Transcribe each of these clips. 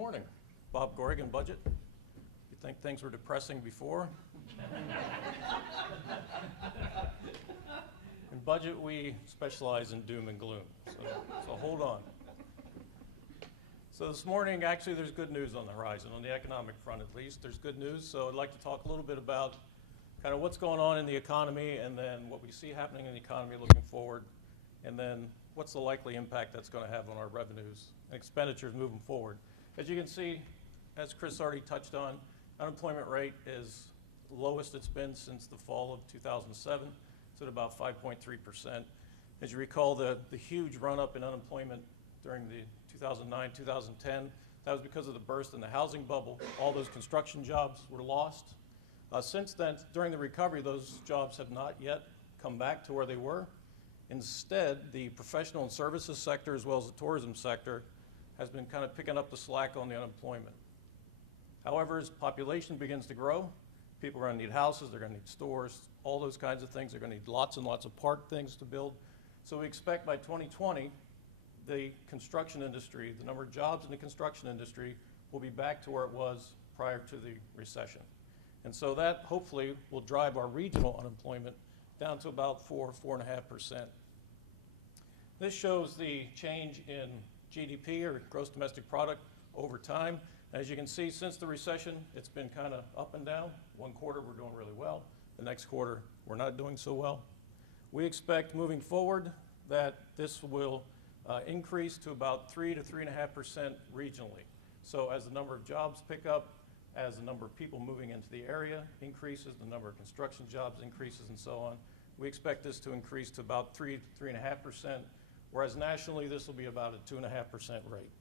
morning. Bob Corrigan, Budget. You think things were depressing before? In Budget, we specialize in doom and gloom, so hold on. So this morning, actually, there's good news on the horizon, on the economic front at least. There's good news, so I'd like to talk a little bit about kind of what's going on in the economy and then what we see happening in the economy looking forward, and then what's the likely impact that's going to have on our revenues and expenditures moving forward. As you can see, as Chris already touched on, unemployment rate is the lowest it's been since the fall of 2007. It's at about 5.3%. As you recall, the huge run-up in unemployment during the 2009, 2010, that was because of the burst in the housing bubble. All those construction jobs were lost. Since then, during the recovery, those jobs have not yet come back to where they were. Instead, the professional and services sector, as well as the tourism sector, has been kind of picking up the slack on the unemployment. However, as population begins to grow, people are going to need houses, they're going to need stores, all those kinds of things. They're going to need lots and lots of park things to build. So we expect by 2020, the construction industry, the number of jobs in the construction industry will be back to where it was prior to the recession. And so that hopefully will drive our regional unemployment down to about 4.5%. This shows the change in GDP, or gross domestic product, over time. As you can see, since the recession, it's been kind of up and down. One quarter we're doing really well. The next quarter we're not doing so well. We expect moving forward that this will increase to about 3 to 3.5% regionally. So as the number of jobs pick up, as the number of people moving into the area increases, the number of construction jobs increases, and so on, we expect this to increase to about 3 to 3.5%, whereas nationally this will be about a 2.5% rate.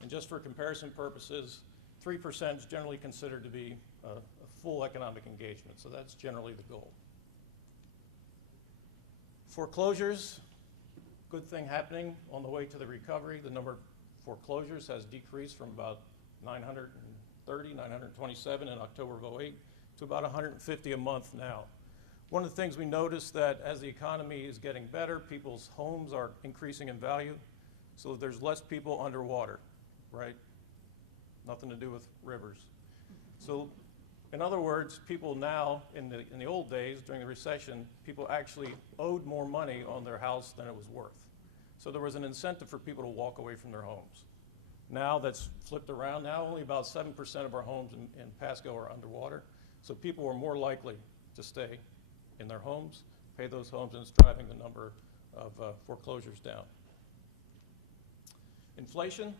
And just for comparison purposes, 3% is generally considered to be a full economic engagement, so that's generally the goal. Foreclosures, good thing happening on the way to the recovery. The number of foreclosures has decreased from about 927 in October of 2008 to about 150 a month now. One of the things we noticed that as the economy is getting better, people's homes are increasing in value, so there's less people underwater, right? Nothing to do with rivers. So in other words, people now, in the old days, during the recession, people actually owed more money on their house than it was worth. So there was an incentive for people to walk away from their homes. Now that's flipped around. Now only about 7% of our homes in Pasco are underwater. So people are more likely to stay in their homes, pay those homes, and it's driving the number of foreclosures down. Inflation,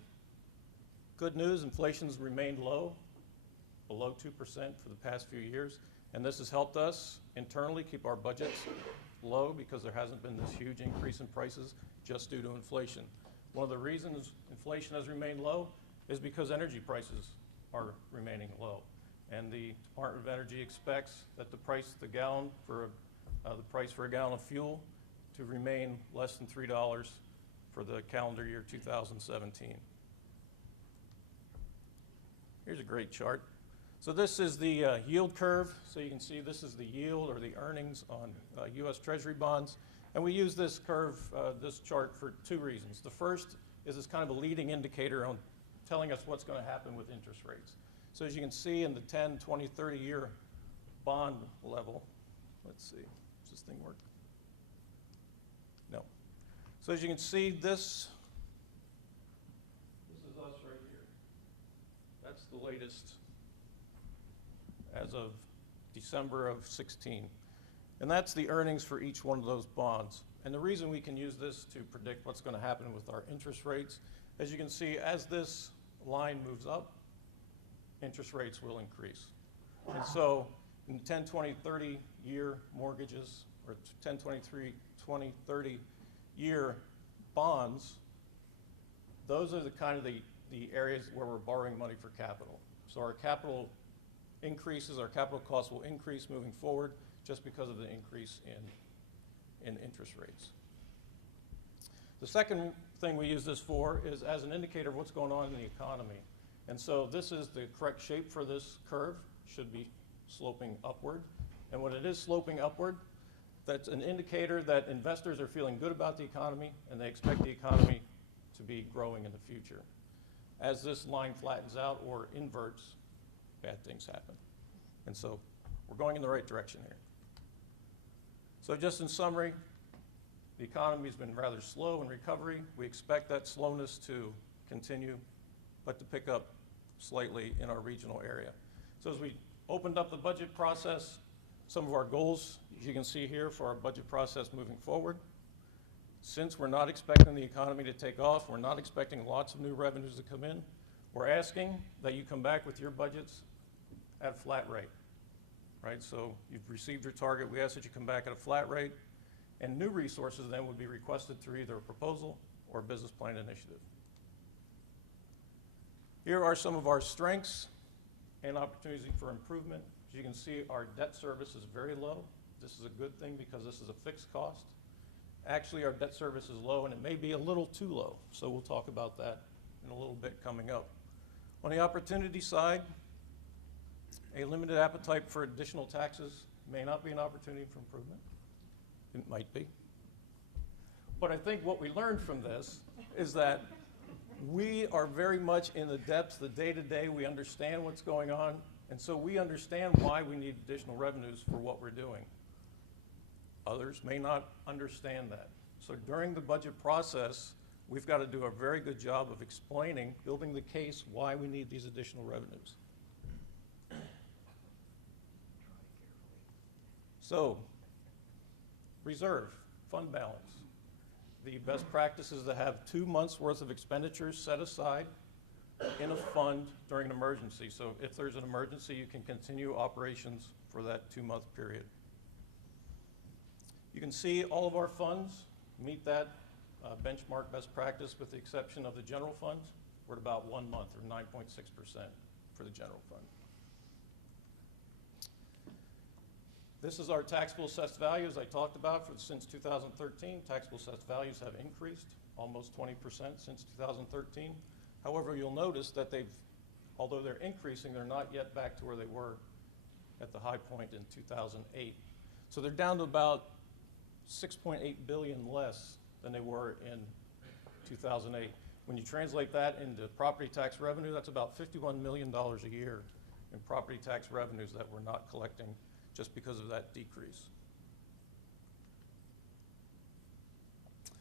good news, inflation's remained low, below 2% for the past few years, and this has helped us internally keep our budgets low because there hasn't been this huge increase in prices just due to inflation. One of the reasons inflation has remained low is because energy prices are remaining low. And the Department of Energy expects that the price for a gallon of fuel to remain less than $3 for the calendar year 2017. Here's a great chart. So this is the yield curve. So you can see this is the yield or the earnings on U.S. Treasury bonds. And we use this curve, this chart, for two reasons. The first is it's kind of a leading indicator on telling us what's going to happen with interest rates. So as you can see in the 10, 20, 30-year bond level, let's see, does this thing work? No. So as you can see, this is us right here. That's the latest as of December of 16. And that's the earnings for each one of those bonds. And the reason we can use this to predict what's going to happen with our interest rates, as you can see, as this line moves up, interest rates will increase. And so in 10, 20, 30-year mortgages, or 10, 23, 20, 30-year bonds, those are the kind of the areas where we're borrowing money for capital. So our capital increases, our capital costs will increase moving forward just because of the increase in interest rates. The second thing we use this for is as an indicator of what's going on in the economy. And so this is the correct shape for this curve. Should be sloping upward. And when it is sloping upward, that's an indicator that investors are feeling good about the economy and they expect the economy to be growing in the future. as this line flattens out or inverts, bad things happen. And so we're going in the right direction here. So just in summary, the economy's been rather slow in recovery. We expect that slowness to continue, but to pick up slightly in our regional area. So as we opened up the budget process, some of our goals, as you can see here, for our budget process moving forward. Since we're not expecting the economy to take off, we're not expecting lots of new revenues to come in, we're asking that you come back with your budgets at a flat rate, right? So you've received your target. We ask that you come back at a flat rate, and new resources then would be requested through either a proposal or a business plan initiative. Here are some of our strengths and opportunities for improvement. As you can see, our debt service is very low. This is a good thing because this is a fixed cost. Actually, our debt service is low, and it may be a little too low, so we'll talk about that in a little bit coming up. On the opportunity side, a limited appetite for additional taxes may not be an opportunity for improvement. It might be. But I think what we learned from this is that we are very much in the depths, the day-to-day. We understand what's going on, and so we understand why we need additional revenues for what we're doing. Others may not understand that. So during the budget process, we've got to do a very good job of explaining, building the case why we need these additional revenues. So, reserve, fund balance. The best practice is to have 2 months' worth of expenditures set aside in a fund during an emergency. So if there's an emergency, you can continue operations for that 2-month period. You can see all of our funds meet that benchmark best practice with the exception of the general fund. We're at about 1 month, or 9.6% for the general fund. This is our taxable assessed values I talked about since 2013. Taxable assessed values have increased almost 20% since 2013. However, you'll notice that although they're increasing, they're not yet back to where they were at the high point in 2008. So they're down to about 6.8 billion less than they were in 2008. When you translate that into property tax revenue, that's about $51 million a year in property tax revenues that we're not collecting just because of that decrease.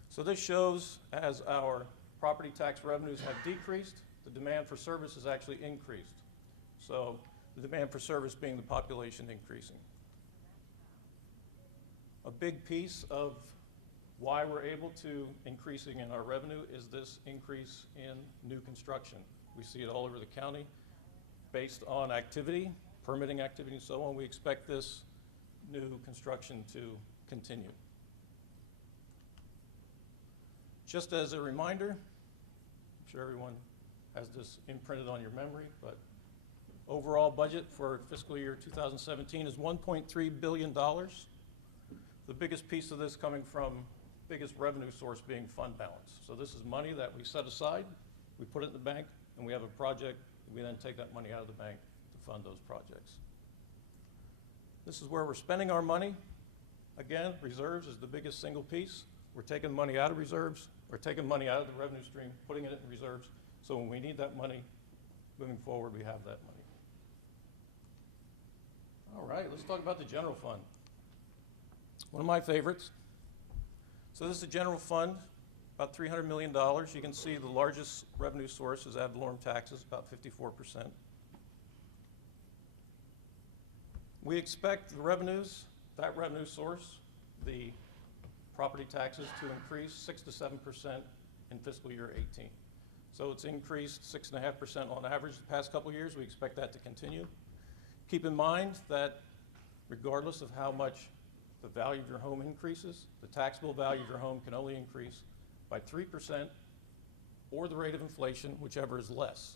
So this shows as our property tax revenues have decreased, the demand for service has actually increased. So the demand for service being the population increasing. A big piece of why we're able to increasing in our revenue is this increase in new construction. We see it all over the county based on activity, permitting activity and so on. We expect this new construction to continue. Just as a reminder, I'm sure everyone has this imprinted on your memory, but overall budget for fiscal year 2017 is $1.3 billion. The biggest piece of this coming from biggest revenue source being fund balance. So this is money that we set aside, we put it in the bank, and we have a project, and we then take that money out of the bank to fund those projects. This is where we're spending our money. Again, reserves is the biggest single piece. We're taking money out of reserves, we're taking money out of the revenue stream, putting it in reserves, so when we need that money, moving forward, we have that money. All right, let's talk about the general fund. One of my favorites. So this is the general fund, about $300 million. You can see the largest revenue source is ad valorem taxes, about 54%. We expect the revenues, that revenue source, the property taxes, to increase 6 to 7% in fiscal year 18. So it's increased 6.5% on average the past couple of years. We expect that to continue. Keep in mind that regardless of how much the value of your home increases, the taxable value of your home can only increase by 3% or the rate of inflation, whichever is less.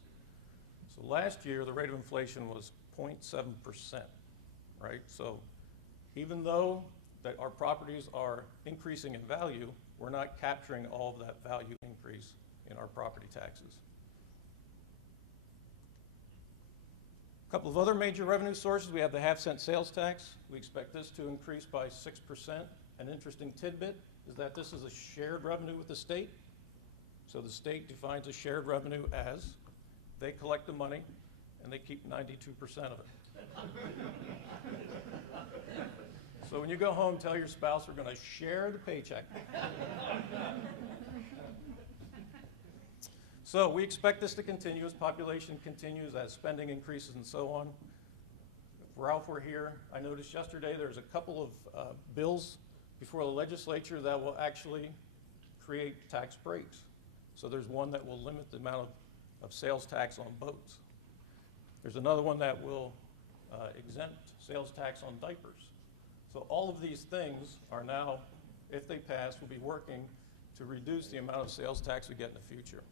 So last year, the rate of inflation was 0.7%, right? So even though that our properties are increasing in value, we're not capturing all of that value increase in our property taxes. A couple of other major revenue sources. We have the half-cent sales tax. We expect this to increase by 6%. An interesting tidbit is that this is a shared revenue with the state. So the state defines a shared revenue as They collect the money, and they keep 92% of it. So when you go home, tell your spouse we're going to share the paycheck. So we expect this to continue as population continues, as spending increases, and so on. Ralph, we're here. I noticed yesterday there's a couple of bills before the legislature that will actually create tax breaks. So there's one that will limit the amount of sales tax on boats. There's another one that will exempt sales tax on diapers. So all of these things are now, if they pass, will be working to reduce the amount of sales tax we get in the future.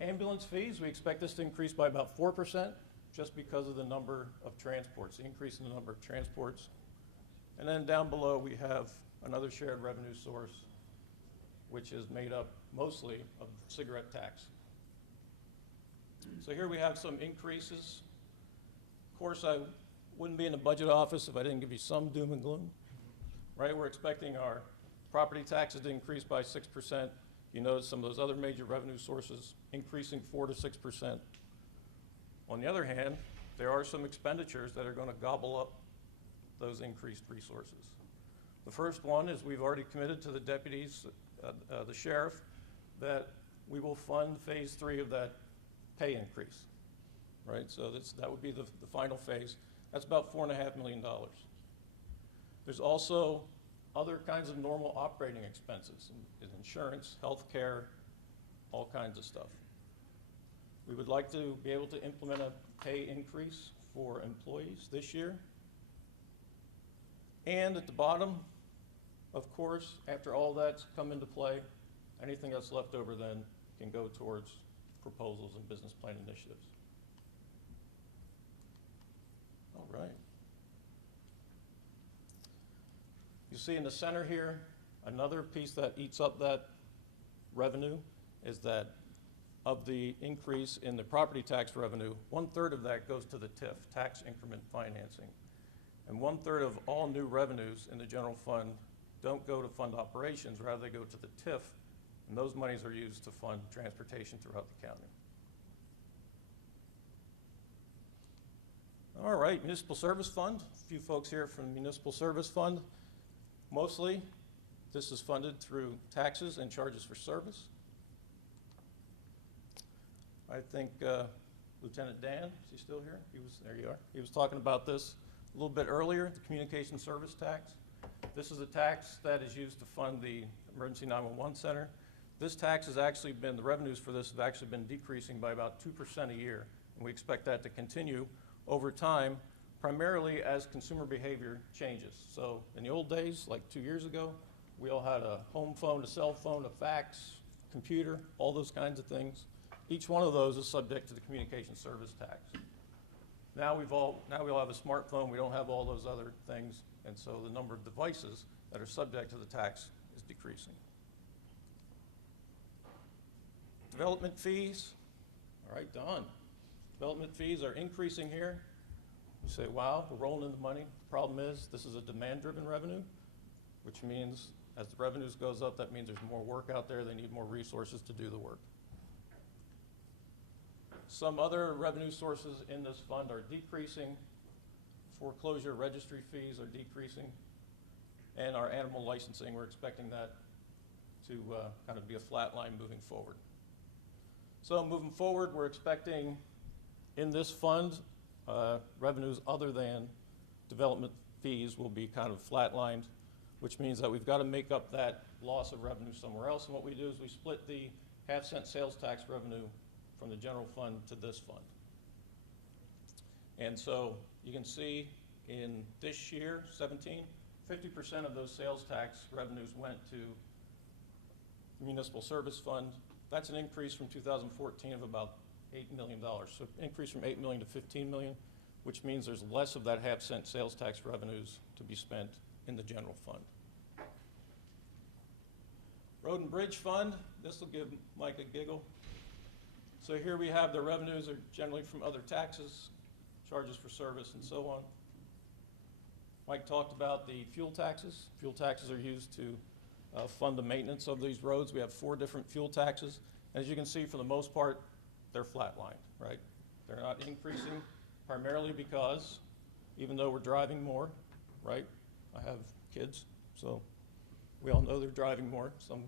Ambulance fees, we expect this to increase by about 4% just because of the number of transports, the increase in the number of transports. And then down below we have another shared revenue source, which is made up mostly of cigarette tax. So here we have some increases. Of course, I wouldn't be in the budget office if I didn't give you some doom and gloom, right? We're expecting our property taxes to increase by 6%. You notice some of those other major revenue sources increasing 4 to 6%. On the other hand, there are some expenditures that are going to gobble up those increased resources. The first one is we've already committed to the deputies, the sheriff, that we will fund phase 3 of that pay increase, right? So that would be the final phase. That's about $4.5 million. There's also other kinds of normal operating expenses, insurance, health care, all kinds of stuff. We would like to be able to implement a pay increase for employees this year. And at the bottom, of course, after all that's come into play, anything that's left over then can go towards proposals and business plan initiatives. All right. You see in the center here, another piece that eats up that revenue is that of the increase in the property tax revenue, 1/3 of that goes to the TIF, tax increment financing. And 1/3 of all new revenues in the general fund don't go to fund operations, rather they go to the TIF, and those monies are used to fund transportation throughout the county. All right, Municipal Service Fund. A few folks here from the Municipal Service Fund. Mostly, this is funded through taxes and charges for service. I think Lieutenant Dan, is he still here? There you are. He was talking about this a little bit earlier, the communication service tax. This is a tax that is used to fund the Emergency 911 Center. This tax has actually been, the revenues for this have actually been decreasing by about 2% a year, and we expect that to continue over time, primarily as consumer behavior changes. So in the old days, like 2 years ago, we all had a home phone, a cell phone, a fax, computer, all those kinds of things. Each one of those is subject to the communication service tax. Now we all have a smartphone, we don't have all those other things, and so the number of devices that are subject to the tax is decreasing. Development fees, all right, Don. Development fees are increasing here. You say, wow, we're rolling in the money. The problem is this is a demand-driven revenue, which means as the revenues goes up, that means there's more work out there. They need more resources to do the work. Some other revenue sources in this fund are decreasing. Foreclosure registry fees are decreasing. And our animal licensing, we're expecting that to kind of be a flat line moving forward. So moving forward, we're expecting in this fund, revenues other than development fees will be kind of flatlined, which means that we've got to make up that loss of revenue somewhere else. And what we do is we split the half-cent sales tax revenue from the general fund to this fund. And so you can see in this year, 17, 50% of those sales tax revenues went to the Municipal Service Fund. That's an increase from 2014 of about $8 million. So increase from $8 million to $15 million, which means there's less of that half-cent sales tax revenues to be spent in the general fund. Road and Bridge Fund, this will give Mike a giggle. So here we have the revenues are generally from other taxes, charges for service, and so on. Mike talked about the fuel taxes. Fuel taxes are used to fund the maintenance of these roads. We have 4 different fuel taxes. As you can see, for the most part, they're flatlined, right? They're not increasing primarily because even though we're driving more, right? I have kids, so we all know they're driving more. Some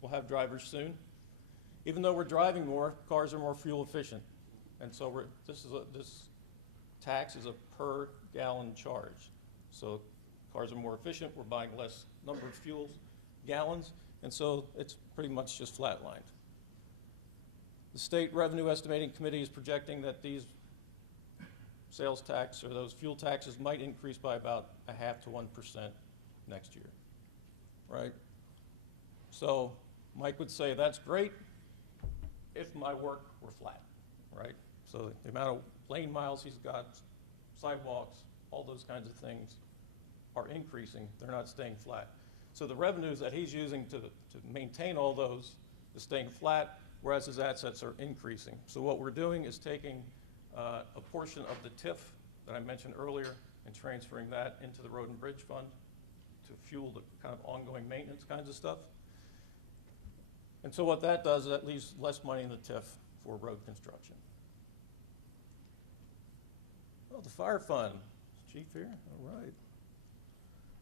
will have drivers soon. Even though we're driving more, cars are more fuel efficient. And so this tax is a per gallon charge. So cars are more efficient, we're buying less number of fuel gallons, and so it's pretty much just flatlined. The State Revenue Estimating Committee is projecting that these sales tax or those fuel taxes might increase by about 0.5 to 1% next year, right? So Mike would say that's great if my work were flat, right? So the amount of lane miles he's got, sidewalks, all those kinds of things are increasing. They're not staying flat. So the revenues that he's using to maintain all those is staying flat, whereas his assets are increasing. So what we're doing is taking a portion of the TIF that I mentioned earlier and transferring that into the Road and Bridge Fund to fuel the kind of ongoing maintenance kinds of stuff. And so what that does is that leaves less money in the TIF for road construction. Oh, the fire fund. Chief here? All right.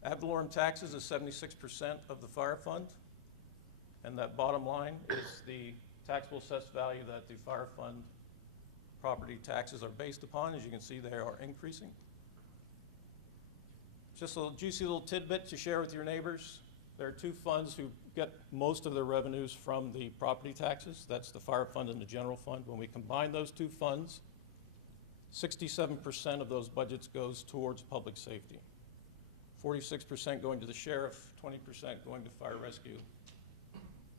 Ad valorem taxes is 76% of the fire fund. And that bottom line is the taxable assessed value that the fire fund property taxes are based upon. As you can see, they are increasing. Just a little juicy little tidbit to share with your neighbors. There are two funds who get most of their revenues from the property taxes. That's the fire fund and the general fund. When we combine those two funds, 67% of those budgets goes towards public safety. 46% going to the sheriff, 20% going to fire rescue.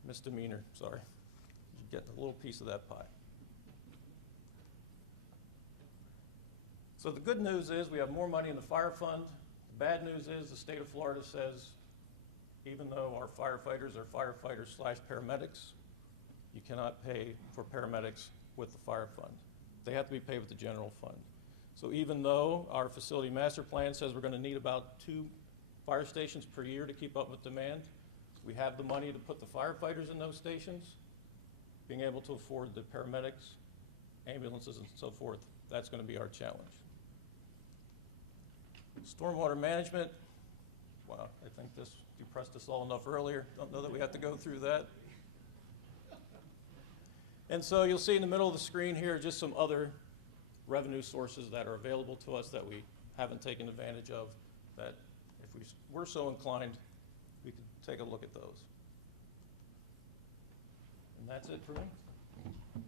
Misdemeanor, sorry. You get a little piece of that pie. So the good news is we have more money in the fire fund. The bad news is the state of Florida says even though our firefighters are firefighters/paramedics, you cannot pay for paramedics with the fire fund. They have to be paid with the general fund. So even though our facility master plan says we're going to need about 2 fire stations per year to keep up with demand, we have the money to put the firefighters in those stations, being able to afford the paramedics, ambulances, and so forth. That's going to be our challenge. Stormwater management. Wow, I think you pressed us all enough earlier. Don't know that we have to go through that. And so you'll see in the middle of the screen here just some other revenue sources that are available to us that we haven't taken advantage of, that if we were so inclined, we could take a look at those. And that's it for me.